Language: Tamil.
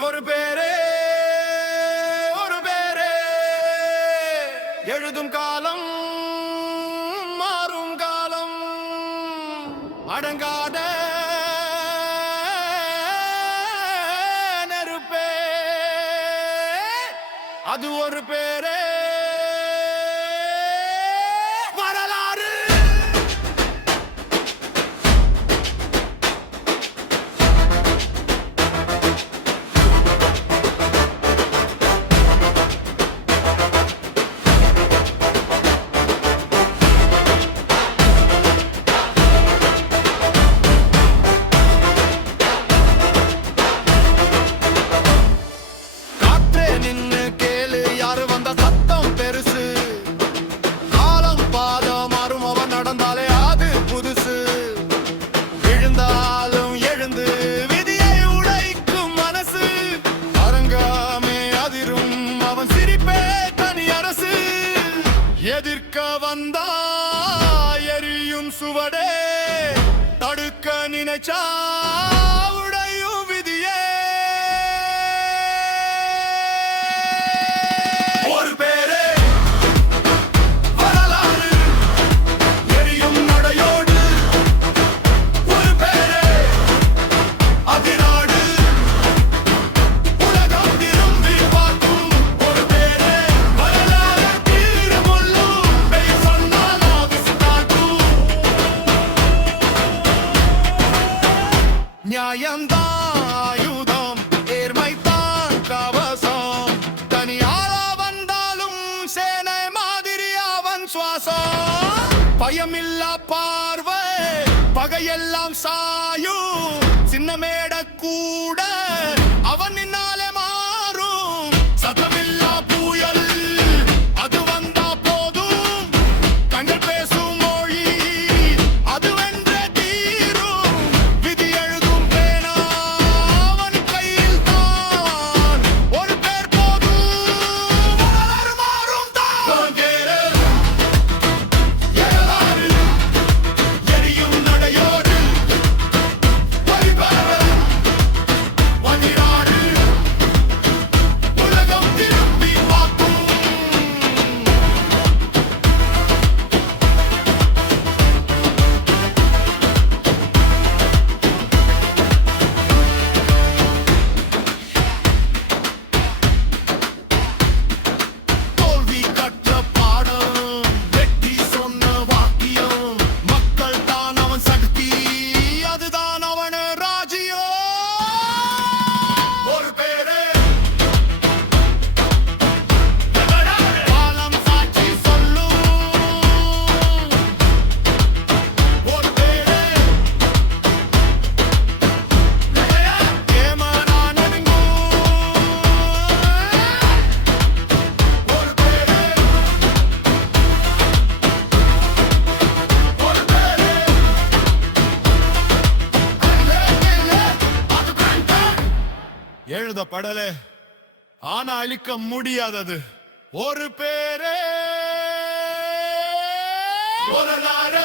ஒரு பேரே ஒரு பேரே எழுதும் காலம் மாறும் காலம் அடங்காத நெருப்பே அது ஒரு பேரே வரலாறு. எதிர்க்க வந்தா எரியும் சுவடே தடுக்க நினைச்சா உடையும் விதியே. ஒரு பேரே வரலாறு எரியும் நடையோடு ஒரு பேரே அதிநாடு உலகம் திரும்பி பார்க்கும் ஒரு பேரே வரலாறு நியாயம்தான் ஆயுதம் ஏர்மைத்தான் கவசம் தனியாளா வந்தாலும் சேனை மாதிரி அவன் சுவாசம் பயமில்லா பார்வை பகையெல்லாம் சாயும் சின்ன மேட கூட அவன் நின்னாலே மாறும் சத்தமில்லா புயல் அது வந்தா போதும் கண்கள் பேசும் மொழி அது வென்ற தீரும் விதி எழுதும் பேனா அவன் கையில் தான் ஒரு பேர் போதும் வரலாறு மாறும் தான் எழலாறு எரியும் நடையோடு வழிபரவல் வழிநாடு உலகம் திரும்பி பார்க்கும். தோல்வி கற்ற பாடம் வெற்றி சொன்ன வாக்கியம் மக்கள் தான் அவன் சக்தி அதுதான் அவன் ராஜ்யம். ஒரு பேரே காலம் சாட்சி சொல்லும் ஒரு பேரே ஏமானா நடுங்கும் ஒரு பேரே ஒரு பேரே எழுதப்படலே ஆனா அழிக்க முடியாதது ஒரு பேரே வரலாறு.